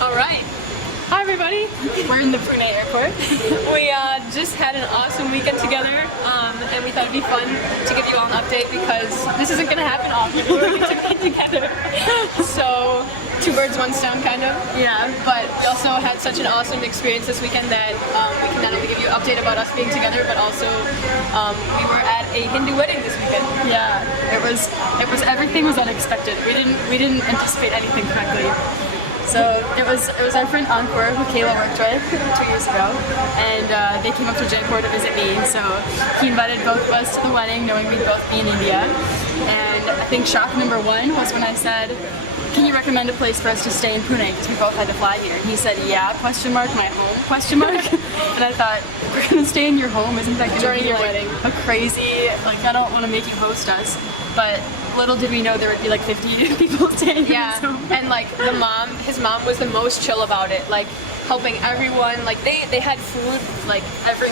All right. Hi, everybody. We're in the Pune airport. We just had an awesome weekend together, and we thought it'd be fun to give you all an update because this isn't going to happen often. We're going to be together. So, two birds, one stone, kind of. Yeah. But we also had such an awesome experience this weekend that we can not only give you an update about us being together, but also we were at a Hindu wedding this weekend. Yeah. It was everything was unexpected. We didn't anticipate anything correctly. So it was our friend Ankur, who Kayla worked with 2 years ago, and they came up to Jaipur to visit me. So he invited both of us to the wedding, knowing we'd both be in India. And I think shock number one was when I said, "Can you recommend a place for us to stay in Pune?" Because we both had to fly here. And he said, "Yeah, question mark, my home, question mark." And I thought, we're gonna stay in your home? Isn't that gonna During be your like wedding? a crazy? Like, I don't want to make you host us, but little did we know there would be like 50 people staying. Yeah, in this home. and like his mom was the most chill about it, like helping everyone. Like they had food like Every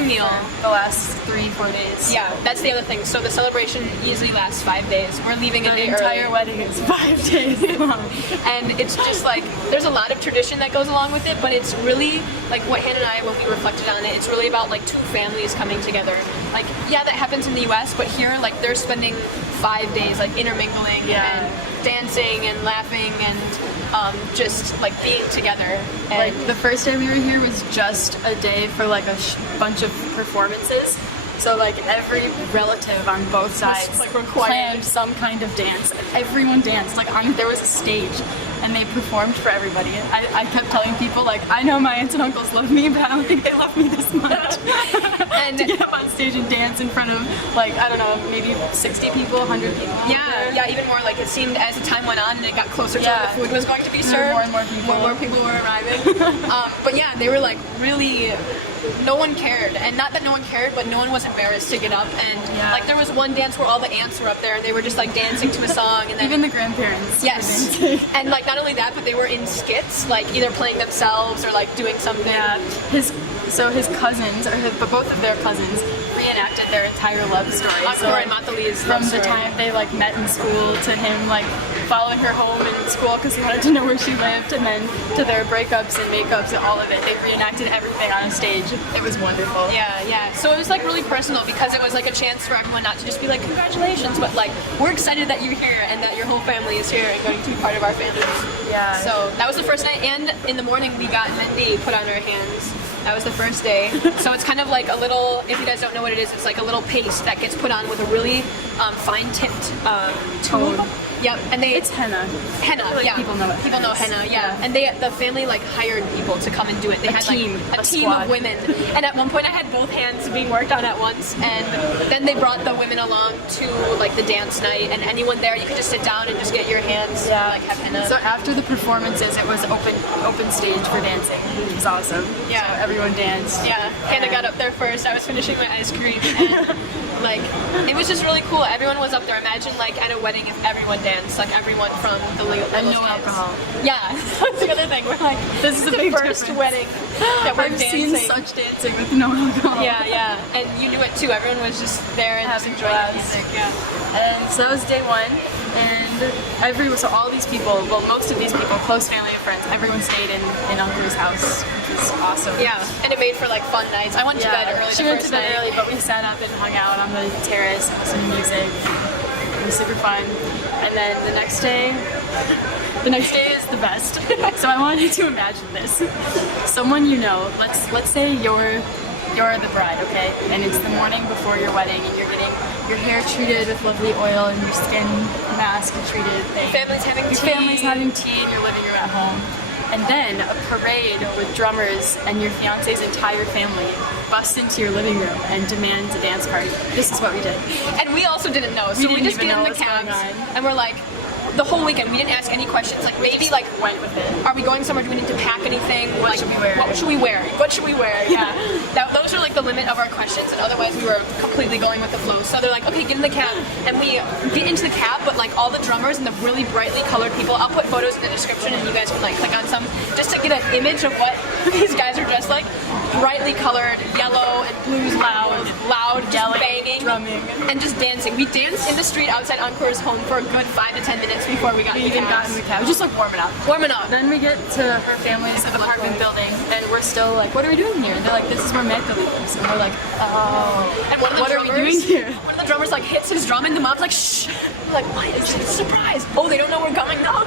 meal. For the last 3-4 days. Yeah, that's the other thing. So the celebration easily lasts 5 days. We're leaving a The day entire early. wedding is 5 days long. And it's just like, there's a lot of tradition that goes along with it, but it's really, like what Hannah and I, when we reflected on it, it's really about like two families coming together. Like, yeah, that happens in the US, but here, like they're spending 5 days like intermingling and dancing and laughing and just like being together. And Like the first day we were here was just a day for like a bunch of performances. So like every relative on both sides like required. planned some kind of dance. Everyone danced. Like there was a stage and they performed for everybody. I kept telling people like, I know my aunts and uncles love me, but I don't think they love me this much. And to get up on stage and dance in front of like, I don't know, maybe 60 people, 100 people. yeah, even more. Like it seemed as the time went on and it got closer to when the food was going to be served, more and more people. more people were arriving. But yeah, they were like really. No one cared, and not that no one cared, but no one was embarrassed to get up. And like there was one dance where all the aunts were up there, and they were just like dancing to a song, and then Even the grandparents. yes, and like not only that, but they were in skits, like either playing themselves or like doing something. Yeah, his cousins, but both of their cousins, reenacted their entire love story. Ankur and Matali's from love the story. time they like met in school to him like following her home in school because he wanted to know where she lived, and then to their breakups and makeups and all of it. They reenacted everything on a stage. It was wonderful. Yeah. So it was like really personal because it was like a chance for everyone not to just be like congratulations, but like we're excited that you're here and that your whole family is here and going to be part of our family. Yeah. So that was the first night, and in the morning we got Mendi put on our hands. That was the first day. So it's kind of like a little, if you guys don't know what it is, it's like a little paste that gets put on with a really fine tipped tube. Yep, and It's henna. Henna, Like, yeah. people know it. People know henna, yeah. And the family like hired people to come and do it. They had team, like a a team squad. of women. And at one point I had both hands being worked on at once. And then they brought the women along to like the dance night, and anyone there, you could just sit down and just get your hands like have henna. So after the performances, it was open stage for dancing, which was awesome. Yeah. So everyone danced. Yeah, Hannah got up there first. I was finishing my ice cream, and like it was just really cool. Everyone was up there. Imagine like at a wedding if everyone danced, like everyone from the And no kids. alcohol. Yeah, that's the other thing. We're like, This is a the big first difference. wedding that we're I've dancing. seen such dancing with no alcohol. Yeah, and you knew it too. Everyone was just there and just Having enjoying the blast. music. Yeah. And so that was day one, and so all these people, well, most of these people, close family and friends, everyone stayed in Ankur's house, which was awesome. Yeah, and it made for like fun nights. I went to bed early. She the went first to bed night. early, but we sat up and hung out on the terrace and listened to music. It was super fun. And then the next day is the best. So I want you to imagine this. Someone you know, let's say you're the bride, okay? And it's the morning before your wedding, and you're getting your hair treated with lovely oil and your skin mask treated. Your family's having Your tea. family's having tea in your living room at home. And then a parade with drummers and your fiance's entire family busts into your living room and demands a dance party. This is what we did. And we also didn't know, so we didn't just even get in know the what's going cabs, on. and we're like, the whole weekend we didn't ask any questions. Like maybe like Went with it. are we going somewhere? Do we need to pack anything? What should we wear? What should we wear? What should we wear? Yeah. Those are like the limit of our questions, and otherwise we were completely going with the flow. So they're like, okay, get in the cab, and we get into the cab, but like all the drummers and the really brightly colored people, I'll put photos in the description, and you guys can like click on some just to get an image of what these guys are dressed like. Brightly colored, yellow and blues, loud, just Yelling, banging, drumming. and just dancing. We danced in the street outside Ankur's home for a good 5 to 10 minutes before we got in the even got in the cab, just like warming up. Warming up. Then we get to her family's apartment building, and we're still like, what are we doing here? And they're like, this is where Magda lives. And we're like, oh, And one of the what are we drummers, doing here? One of the drummers like hits his drum and the mom's like, shh. We're like, what? It's a surprise. Oh, they don't know we're coming now.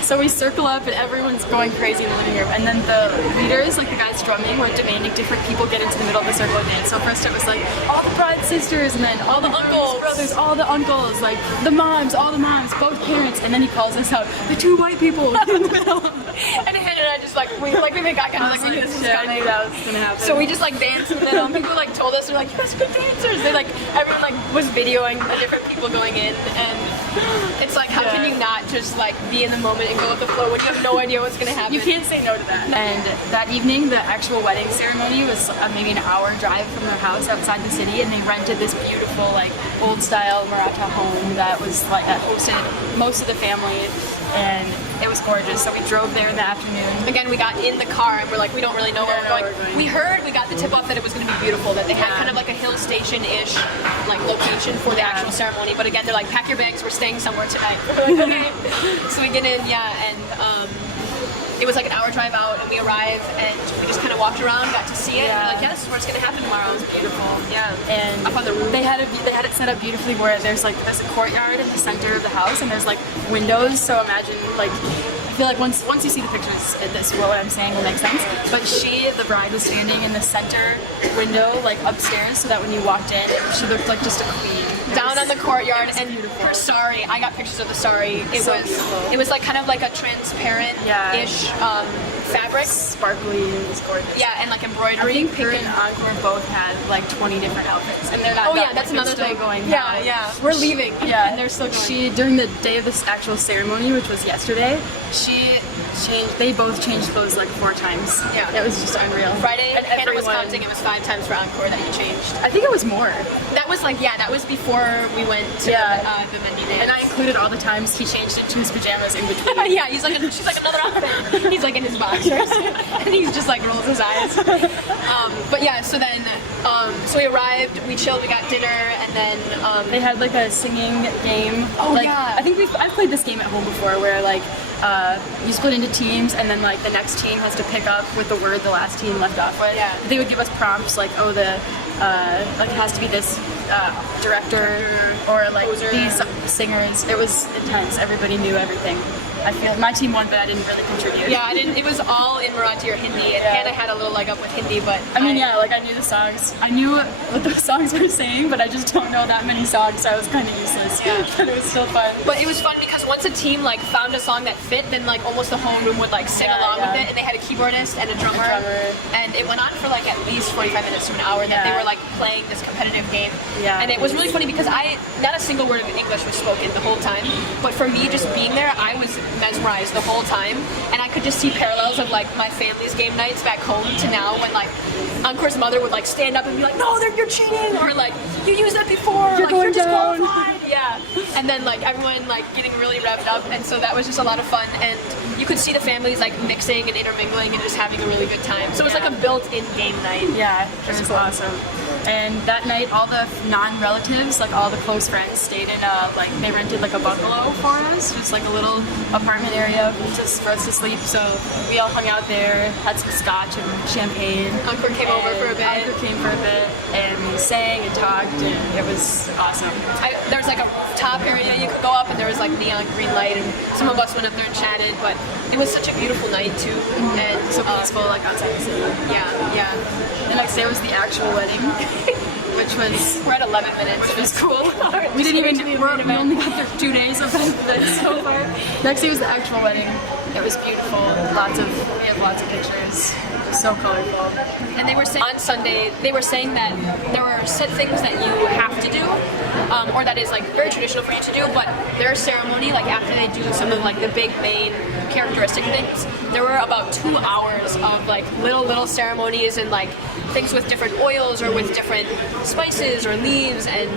So we circle up, and everyone's going crazy in the living room. And then the leaders, like the guys drumming, were demanding different people get into the middle of the circle and dance. So first it was like all the bride's sisters, and then all the uncles, brothers, all the uncles, like the moms, all the moms, both parents. And then he calls us out, the two white people in the middle. And Hannah and I just like we make eye contact, like we knew this was I coming. knew that was gonna happen. So we just like danced in the middle, and people like told us, they're like, you guys are good dancers. They like, everyone like was videoing the different people going in, and it's like, how can you not just like be in the moment and go with the flow when you have no idea what's gonna happen? You can't say no to that. And that evening, the actual wedding ceremony was maybe an hour drive from their house outside the city, and they rented this beautiful, like, old-style Maratha home that was like that hosted most of the family, and it was gorgeous. So we drove there in the afternoon. Again, we got in the car and we're like, we don't really know where we're going. We heard, we got the tip off that it was going to be beautiful, that they had kind of like a hill station-ish like location for the actual ceremony. But again, they're like, pack your bags, we're staying somewhere tonight. We're like, okay. So we get in, and it was like an hour drive out, and we arrived, and we just kind of walked around, got to see it, and we're like, yes, what's going to happen tomorrow. It was beautiful. Yeah. And up on the roof. They had it set up beautifully where there's a courtyard in the center of the house, and there's like windows. So imagine like, I feel like once you see the pictures, what I'm saying will make sense. But the bride, was standing in the center window, like upstairs, so that when you walked in, she looked like just a queen. Down on the courtyard, and her sari, I got pictures of the sari. It was like kind of like a transparent-ish fabric. Sparkly, it was gorgeous. Yeah, and like embroidery. I think her and Ankur both had like 20 different outfits, and they're not. Oh yeah, done. that's They're another still thing. Going Yeah, now. yeah. We're leaving. Yeah, and they're still going. She during the day of this actual ceremony, which was yesterday, she changed. They both changed clothes like 4 times. Yeah, it was just unreal. Friday, and Hannah was everyone, counting. It was 5 times for Ankur that he changed. I think it was more. That was like, that was before we went to the Mendi dance. And I included all the times he changed into his pajamas in between. Yeah, she's like another outfit. He's like in his boxers, and he's just like rolls his eyes. But yeah, so then, so we arrived, we chilled, we got dinner, and then they had like a singing game. Oh like, yeah. I think I've played this game at home before, where like you split into teams, and then like the next team has to pick up with the word the last team left off with. Yeah. They would give us prompts like, oh, like it has to be this director or like these singers. It was intense. Everybody knew everything. I feel my team won, but I didn't really contribute. Yeah, I didn't. It was all in Marathi or Hindi, and Hannah had a little leg up with Hindi, but I mean, like I knew the songs. I knew what the songs were saying, but I just don't know that many songs, so I was kind of useless. Yeah. But it was still fun. But it was fun because once a team like found a song that fit, then like almost the whole room would like sing along with it, and they had a keyboardist and a drummer, and it went on for like at least 45 minutes to an hour that they were like playing this competitive game. Yeah. And it was really funny because not a single word of English was spoken the whole time, but for me just being there, I was mesmerized the whole time, and I could just see parallels of like my family's game nights back home to now, when like Ankur's mother would like stand up and be like, no, you're cheating, or like, you used that before, you're disqualified. Yeah. And then like everyone like getting really revved up, and so that was just a lot of fun, and you could see the families like mixing and intermingling and just having a really good time. So it was like a built-in game night. Yeah, it was awesome. And that night, all the non-relatives, like all the close friends, stayed in like they rented like a bungalow for us, just like a little apartment area just for us to sleep. So we all hung out there, had some scotch and champagne. Ankur came over for a bit. Ankur came for a bit, and we sang and talked, and it was awesome. There's like a top area you could go up, and there was like neon green light, and some of us went up there and chatted, but it was such a beautiful night too, and so peaceful, like outside the city. Yeah. The next day was the actual wedding, which was we're at 11 minutes. It was cool. We only got there 2 days of this so far. Next day was the actual wedding. It was beautiful. We have lots of pictures. It was so colorful. And they were saying on Sunday, they were saying that there were set things that you have to do, or that is like very traditional for you to do, but their ceremony, like after they do some of like the big main characteristic things, there were about 2 hours of like little ceremonies and like things with different oils or with different spices or leaves, and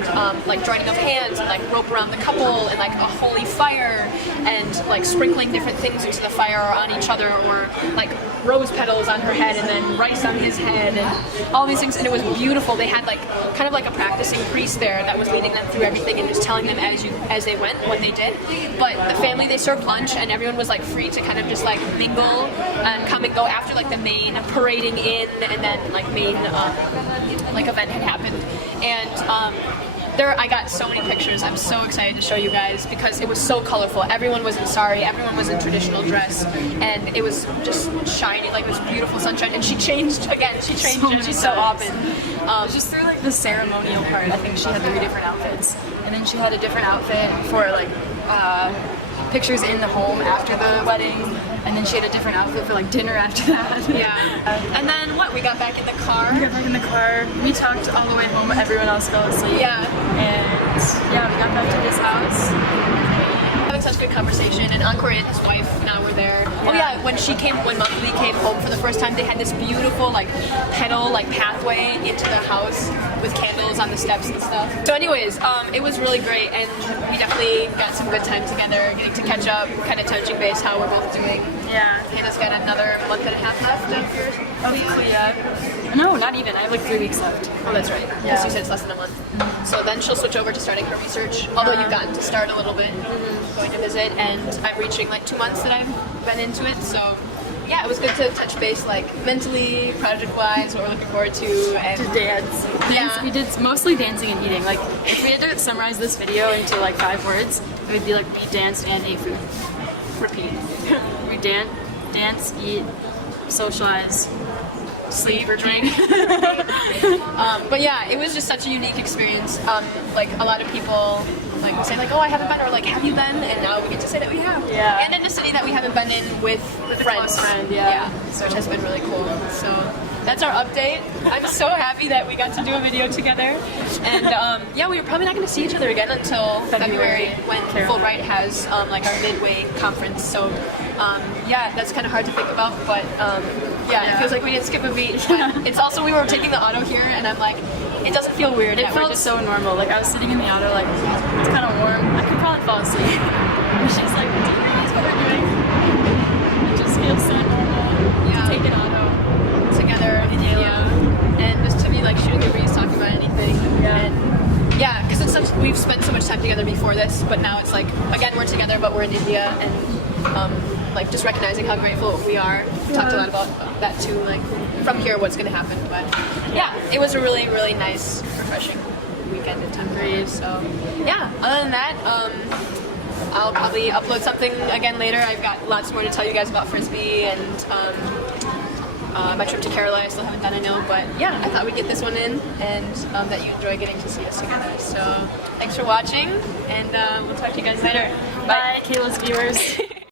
like joining of hands and like rope around the couple and like a holy fire and like sprinkling different things into the fire or on each other, or like rose petals on her head and then rice on his head and all these things. And it was beautiful. They had like kind of like a practicing priest there that was leading them through everything and just telling them as they went what they did. But the family, they served lunch and everyone was like free to kind of just like mingle and come and go after like the main parading in and then like main like event had happened. And there, I got so many pictures. I'm so excited to show you guys because it was so colorful. Everyone was in sari, everyone was in traditional dress, and it was just shiny, like it was beautiful sunshine. And she changed again. She changes so often. Just through like the ceremonial part, I think she had 3 different outfits, and then she had a different outfit for like pictures in the home after the wedding, and then she had a different outfit for like dinner after that. Yeah. And then what? We got back in the car. We got back in the car. We talked all the way home. Everyone else fell asleep. Yeah. And yeah, we got back to his house. Having such good conversation, and Ankur and his wife now were there. Oh yeah, when Monthly came home for the first time, they had this beautiful like pedal like pathway into the house with candles on the steps and stuff. So anyways, it was really great, and we definitely got some good time together, getting to catch up, kind of touching base how we're both doing. Yeah. Hannah's got another month and a half left of yours. No, not even. I have like 3 weeks left. Oh, that's right. Yeah. Because you said it's less than a month. So then she'll switch over to starting her research. Although you've gotten to start a little bit, going to visit, and I'm reaching like 2 months that I've been into it. So yeah, it was good to touch base, like mentally, project-wise, what we're looking forward to, and To dance. Yeah. We did mostly dancing and eating. Like, if we had to summarize this video into like 5 words, it would be like we danced and ate food. repeat. We dance, eat, socialize, sleep or drink. But yeah, it was just such a unique experience. Like a lot of people like say like, oh, I haven't been, or like, have you been? And now we get to say that we have. Yeah. And in a city that we haven't been in with a friends. close friend, yeah. So which has been really cool. So that's our update. I'm so happy that we got to do a video together. And yeah, we were probably not going to see each other again until February when Fulbright has like our midway conference. So yeah, that's kind of hard to think about, but yeah, it feels like we didn't skip a beat. But it's also, we were taking the auto here, and I'm like, it doesn't feel weird. It felt so normal. Like, I was sitting in the auto, like, it's kind of warm. I could probably fall asleep. And she's like, do you realize what we're doing? It just feels so normal to take an auto together. Yeah. And just to be like shooting the breeze, talking about anything. Yeah. And yeah, because it's such, we've spent so much time together before this, but now it's like, again, we're together, but we're in India, and like just recognizing how grateful we are. We talked a lot about that too, like from here what's going to happen. But yeah, it was a really, really nice, refreshing weekend in time. So yeah, other than that, I'll probably upload something again later. I've got lots more to tell you guys about Frisbee and my trip to Kerala. I still haven't done, I know, but yeah, I thought we'd get this one in, and that you enjoy getting to see us together. So thanks for watching, and we'll talk to you guys later. Bye, Kayla's viewers.